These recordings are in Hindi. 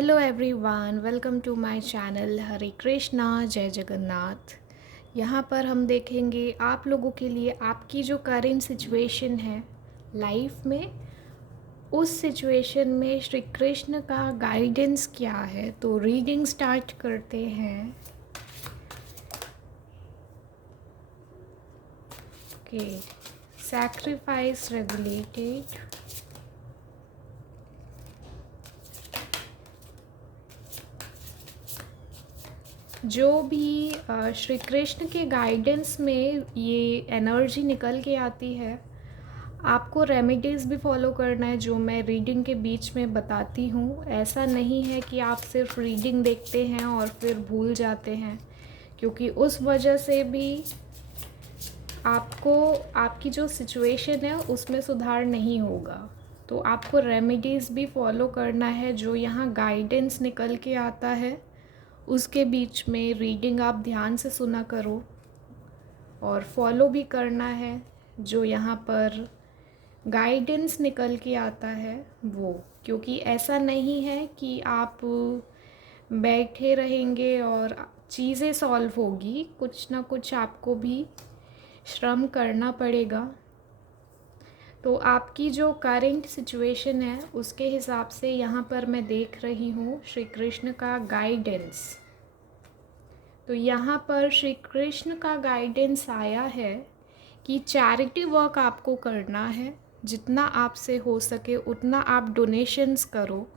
Hello everyone, welcome to my channel Hare Krishna जय जगन्नाथ। यहाँ पर हम देखेंगे आप लोगों के लिए आपकी जो करेंट सिचुएशन है लाइफ में, उस सिचुएशन में श्री कृष्ण का गाइडेंस क्या है। तो रीडिंग स्टार्ट करते हैं। Okay, sacrifice regulated. जो भी श्री कृष्ण के गाइडेंस में ये एनर्जी निकल के आती है, आपको रेमेडीज़ भी फॉलो करना है जो मैं रीडिंग के बीच में बताती हूँ। ऐसा नहीं है कि आप सिर्फ रीडिंग देखते हैं और फिर भूल जाते हैं, क्योंकि उस वजह से भी आपको आपकी जो सिचुएशन है उसमें सुधार नहीं होगा। तो आपको रेमेडीज़ भी फॉलो करना है जो यहाँ गाइडेंस निकल के आता है। उसके बीच में रीडिंग आप ध्यान से सुना करो और फॉलो भी करना है जो यहाँ पर गाइडेंस निकल के आता है वो। क्योंकि ऐसा नहीं है कि आप बैठे रहेंगे और चीज़ें सॉल्व होगी, कुछ ना कुछ आपको भी श्रम करना पड़ेगा। तो आपकी जो करेंट सिचुएशन है उसके हिसाब से यहाँ पर मैं देख रही हूँ श्री कृष्ण का गाइडेंस। तो यहाँ पर श्री कृष्ण का गाइडेंस आया है कि चैरिटी वर्क आपको करना है। जितना आपसे हो सके उतना आप डोनेशंस करो,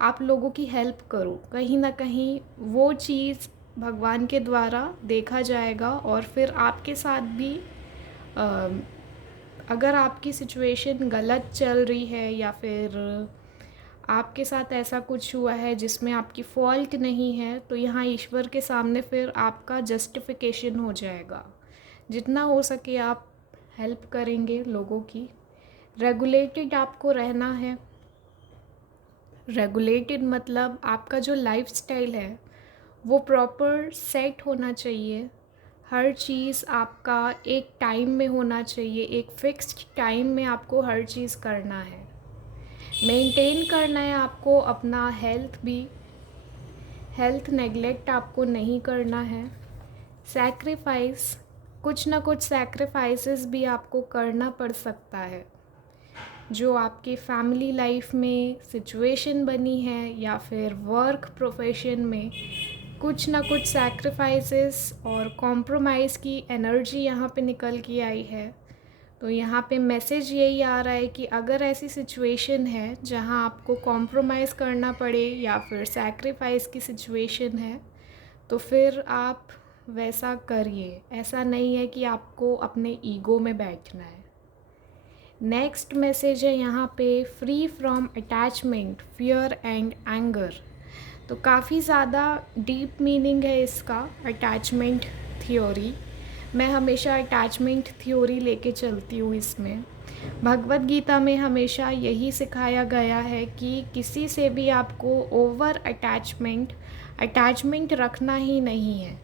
आप लोगों की हेल्प करो। कहीं ना कहीं वो चीज़ भगवान के द्वारा देखा जाएगा और फिर आपके साथ भी अगर आपकी सिचुएशन गलत चल रही है या फिर आपके साथ ऐसा कुछ हुआ है जिसमें आपकी फॉल्ट नहीं है, तो यहाँ ईश्वर के सामने फिर आपका जस्टिफिकेशन हो जाएगा। जितना हो सके आप हेल्प करेंगे लोगों की। रेगुलेटेड आपको रहना है। रेगुलेटेड मतलब आपका जो लाइफस्टाइल है वो प्रॉपर सेट होना चाहिए। हर चीज़ आपका एक टाइम में होना चाहिए, एक फिक्स्ड टाइम में आपको हर चीज़ करना है। मेंटेन करना है आपको अपना हेल्थ भी, हेल्थ नेगलेक्ट आपको नहीं करना है। सैक्रिफाइस, कुछ ना कुछ सैक्रिफाइसेस भी आपको करना पड़ सकता है। जो आपके फैमिली लाइफ में सिचुएशन बनी है या फिर वर्क प्रोफेशन में, कुछ ना कुछ सैक्रिफाइसेस और कॉम्प्रोमाइज़ की एनर्जी यहाँ पे निकल के आई है। तो यहाँ पे मैसेज यही आ रहा है कि अगर ऐसी सिचुएशन है जहाँ आपको कॉम्प्रोमाइज़ करना पड़े या फिर सैक्रिफाइस की सिचुएशन है, तो फिर आप वैसा करिए। ऐसा नहीं है कि आपको अपने ईगो में बैठना है। नेक्स्ट मैसेज है यहाँ पे, free from attachment, fear and anger. तो काफ़ी ज़्यादा डीप मीनिंग है इसका, अटैचमेंट थ्योरी। मैं हमेशा अटैचमेंट थ्योरी लेके चलती हूँ। इसमें भगवत गीता में हमेशा यही सिखाया गया है कि किसी से भी आपको ओवर अटैचमेंट रखना ही नहीं है,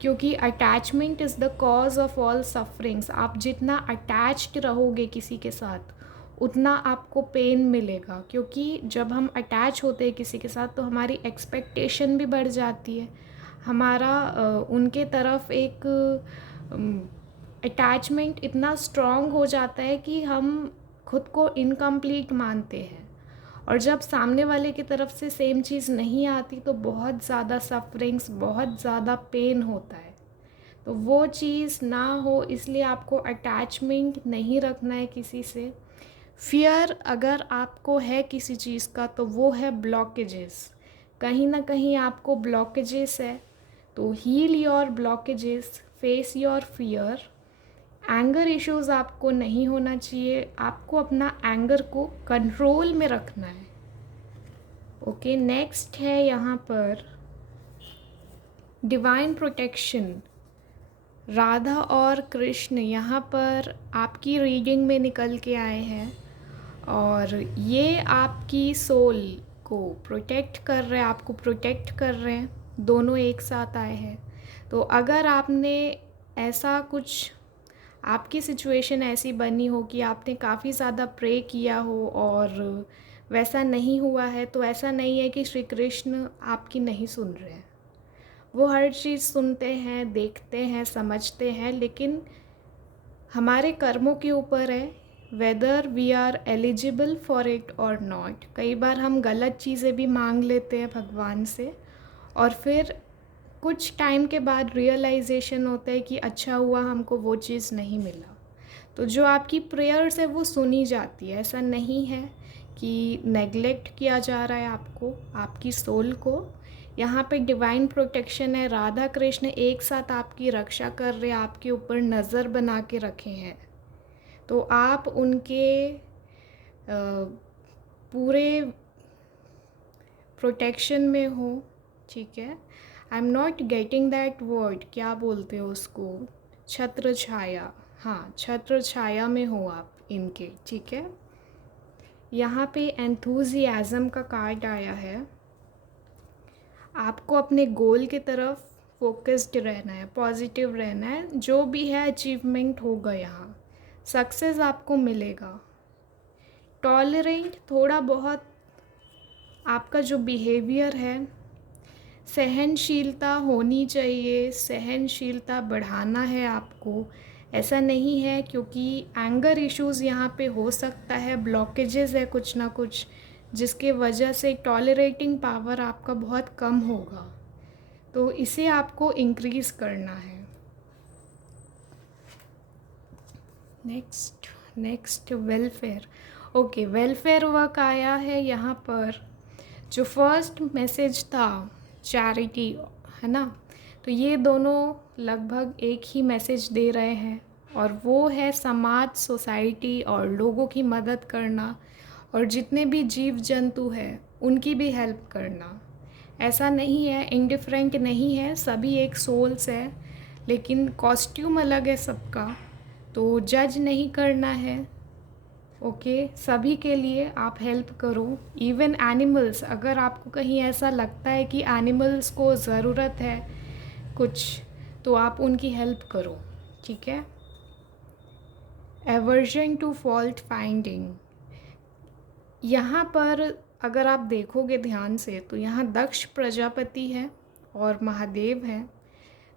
क्योंकि attachment is the cause of all sufferings. आप जितना अटैच्ड रहोगे किसी के साथ उतना आपको पेन मिलेगा, क्योंकि जब हम अटैच होते हैं किसी के साथ तो हमारी एक्सपेक्टेशन भी बढ़ जाती है। हमारा उनके तरफ एक अटैचमेंट इतना स्ट्रॉन्ग हो जाता है कि हम खुद को इनकम्प्लीट मानते हैं। और जब सामने वाले की तरफ से सेम चीज़ नहीं आती तो बहुत ज़्यादा सफरिंग्स, बहुत ज़्यादा पेन होता है। तो वो चीज़ ना हो इसलिए आपको अटैचमेंट नहीं रखना है किसी से। फियर अगर आपको है किसी चीज़ का तो वो है ब्लॉकेजेस। कहीं ना कहीं आपको ब्लॉकेजेस है, तो heal your blockages, face your fear. Anger issues आपको नहीं होना चाहिए, आपको अपना एंगर को कंट्रोल में रखना है। ओके, नेक्स्ट है यहाँ पर डिवाइन प्रोटेक्शन। राधा और कृष्ण यहाँ पर आपकी रीडिंग में निकल के आए हैं और ये आपकी सोल को प्रोटेक्ट कर रहे हैं, आपको प्रोटेक्ट कर रहे हैं। दोनों एक साथ आए हैं। तो अगर आपने ऐसा कुछ, आपकी सिचुएशन ऐसी बनी हो कि आपने काफ़ी ज़्यादा प्रे किया हो और वैसा नहीं हुआ है तो ऐसा नहीं है कि श्री कृष्ण आपकी नहीं सुन रहे हैं। वो हर चीज़ सुनते हैं, देखते हैं, समझते हैं, लेकिन हमारे कर्मों के ऊपर है whether we are eligible for it और नॉट। कई बार हम गलत चीज़ें भी मांग लेते हैं भगवान से, और फिर कुछ टाइम के बाद रियलाइजेशन होता है कि अच्छा हुआ हमको वो चीज़ नहीं मिला। तो जो आपकी प्रेयर्स है वो सुनी जाती है। ऐसा नहीं है कि नेगलेक्ट किया जा रहा है आपको, आपकी सोल को। यहाँ पे डिवाइन प्रोटेक्शन है, राधा कृष्ण एक साथ आपकी रक्षा कर रहे हैं, आपके ऊपर नज़र बना के रखे हैं। तो आप उनके पूरे प्रोटेक्शन में हो, ठीक है। I am not getting that word, क्या बोलते हो उसको, छत्र छाया। हाँ, छत्र छाया में हो आप इनके, ठीक है। यहाँ पे एंथुजियाज़म का कार्ड आया है। आपको अपने गोल की तरफ फोकस्ड रहना है, पॉजिटिव रहना है। जो भी है अचीवमेंट होगा, यहाँ सक्सेस आपको मिलेगा। टॉलरेंट थोड़ा बहुत आपका जो बिहेवियर है, सहनशीलता होनी चाहिए, सहनशीलता बढ़ाना है आपको। ऐसा नहीं है, क्योंकि एंगर इश्यूज़ यहाँ पे हो सकता है, ब्लॉकेजेस है कुछ ना कुछ, जिसके वजह से टॉलरेटिंग पावर आपका बहुत कम होगा। तो इसे आपको इंक्रीज़ करना है। Next welfare. Okay, welfare work आया है यहाँ पर। जो फर्स्ट मैसेज था चैरिटी, है ना, तो ये दोनों लगभग एक ही मैसेज दे रहे हैं, और वो है समाज, सोसाइटी और लोगों की मदद करना, और जितने भी जीव जंतु हैं उनकी भी हेल्प करना। ऐसा नहीं है, इंडिफरेंट नहीं है, सभी एक सोल्स है, लेकिन कॉस्ट्यूम अलग है सबका, तो जज नहीं करना है। ओके, सभी के लिए आप हेल्प करो। इवन एनिमल्स, अगर आपको कहीं ऐसा लगता है कि एनिमल्स को ज़रूरत है कुछ, तो आप उनकी हेल्प करो, ठीक है। एवर्जन टू फॉल्ट फाइंडिंग, यहाँ पर अगर आप देखोगे ध्यान से तो यहाँ दक्ष प्रजापति है और महादेव हैं।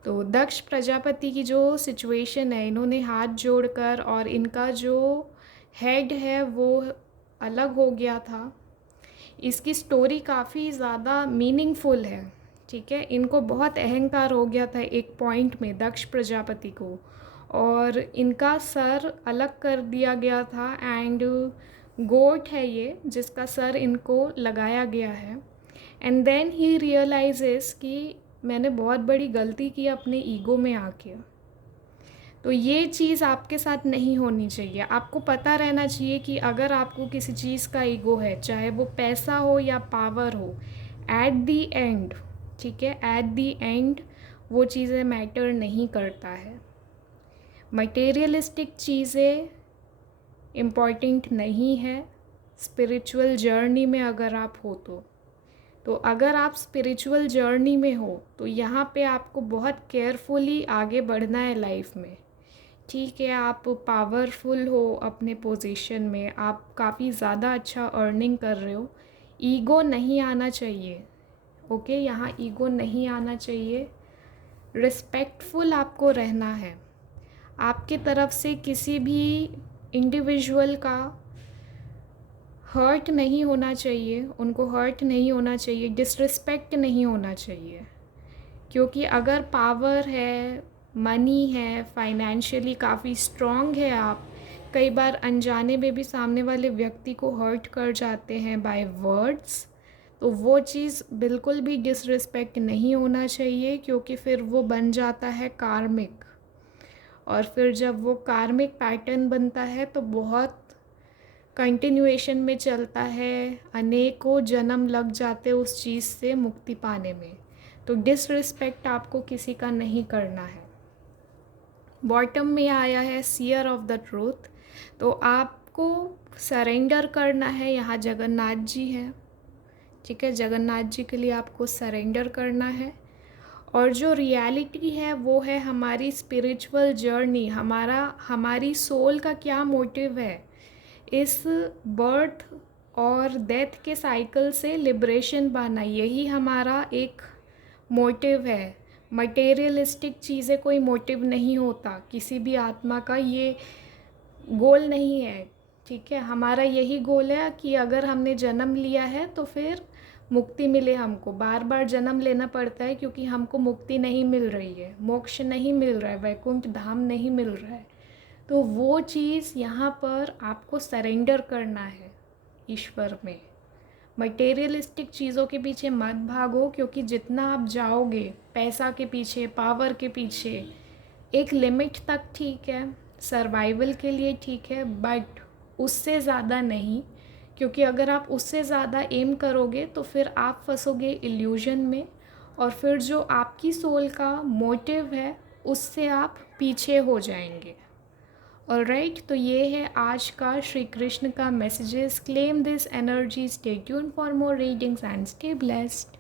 तो दक्ष प्रजापति की जो सिचुएशन है, इन्होंने हाथ जोड़कर, और इनका जो हेड है वो अलग हो गया था। इसकी स्टोरी काफ़ी ज़्यादा मीनिंगफुल है, ठीक है। इनको बहुत अहंकार हो गया था एक पॉइंट में, दक्ष प्रजापति को, और इनका सर अलग कर दिया गया था। एंड गोट है ये जिसका सर इनको लगाया गया है। एंड देन ही रियलाइजेस कि मैंने बहुत बड़ी गलती की अपने ईगो में आके। तो ये चीज़ आपके साथ नहीं होनी चाहिए। आपको पता रहना चाहिए कि अगर आपको किसी चीज़ का ईगो है, चाहे वो पैसा हो या पावर हो, एट दी एंड, ठीक है, एट दी एंड वो चीज़ें मैटर नहीं करता है। मटेरियलिस्टिक चीज़ें इम्पॉर्टेंट नहीं है स्पिरिचुअल जर्नी में अगर आप हो तो अगर आप स्पिरिचुअल जर्नी में हो तो यहाँ पे आपको बहुत केयरफुली आगे बढ़ना है लाइफ में, ठीक है। आप पावरफुल हो अपने पोजीशन में, आप काफ़ी ज़्यादा अच्छा अर्निंग कर रहे हो, ईगो नहीं आना चाहिए, ओके। यहाँ ईगो नहीं आना चाहिए, रिस्पेक्टफुल आपको रहना है। आपके तरफ से किसी भी इंडिविजुअल का हर्ट नहीं होना चाहिए, उनको हर्ट नहीं होना चाहिए, डिसरिस्पेक्ट नहीं होना चाहिए। क्योंकि अगर पावर है, मनी है, फाइनेंशियली काफ़ी स्ट्रॉन्ग है आप, कई बार अनजाने में भी सामने वाले व्यक्ति को हर्ट कर जाते हैं बाय वर्ड्स, तो वो चीज़ बिल्कुल भी डिसरिस्पेक्ट नहीं होना चाहिए, क्योंकि फिर वो बन जाता है कार्मिक। और फिर जब वो कार्मिक पैटर्न बनता है तो बहुत कंटिन्यूएशन में चलता है, अनेकों जन्म लग जाते उस चीज़ से मुक्ति पाने में। तो डिसरिस्पेक्ट आपको किसी का नहीं करना है। बॉटम में आया है सीयर ऑफ द ट्रूथ, तो आपको सरेंडर करना है। यहाँ जगन्नाथ जी हैं, ठीक है, जगन्नाथ जी के लिए आपको सरेंडर करना है। और जो रियलिटी है वो है हमारी स्पिरिचुअल जर्नी, हमारी सोल का क्या मोटिव है इस बर्थ और डेथ के साइकिल से लिबरेशन पाना, यही हमारा एक मोटिव है। मटेरियलिस्टिक चीज़ें कोई मोटिव नहीं होता किसी भी आत्मा का, ये गोल नहीं है। ठीक है, हमारा यही गोल है कि अगर हमने जन्म लिया है तो फिर मुक्ति मिले। हमको बार बार जन्म लेना पड़ता है क्योंकि हमको मुक्ति नहीं मिल रही है, मोक्ष नहीं मिल रहा है, वैकुंठ धाम नहीं मिल रहा है। तो वो चीज़ यहाँ पर आपको सरेंडर करना है ईश्वर में। मटेरियलिस्टिक चीज़ों के पीछे मत भागो, क्योंकि जितना आप जाओगे पैसा के पीछे, पावर के पीछे, एक लिमिट तक ठीक है, सर्वाइवल के लिए ठीक है, बट उससे ज़्यादा नहीं। क्योंकि अगर आप उससे ज़्यादा एम करोगे तो फिर आप फंसोगे इल्यूजन में, और फिर जो आपकी सोल का मोटिव है उससे आप पीछे हो जाएंगे। ऑलराइट, तो ये है आज का श्री कृष्ण का messages. Claim this energy, stay tuned for more readings and stay blessed.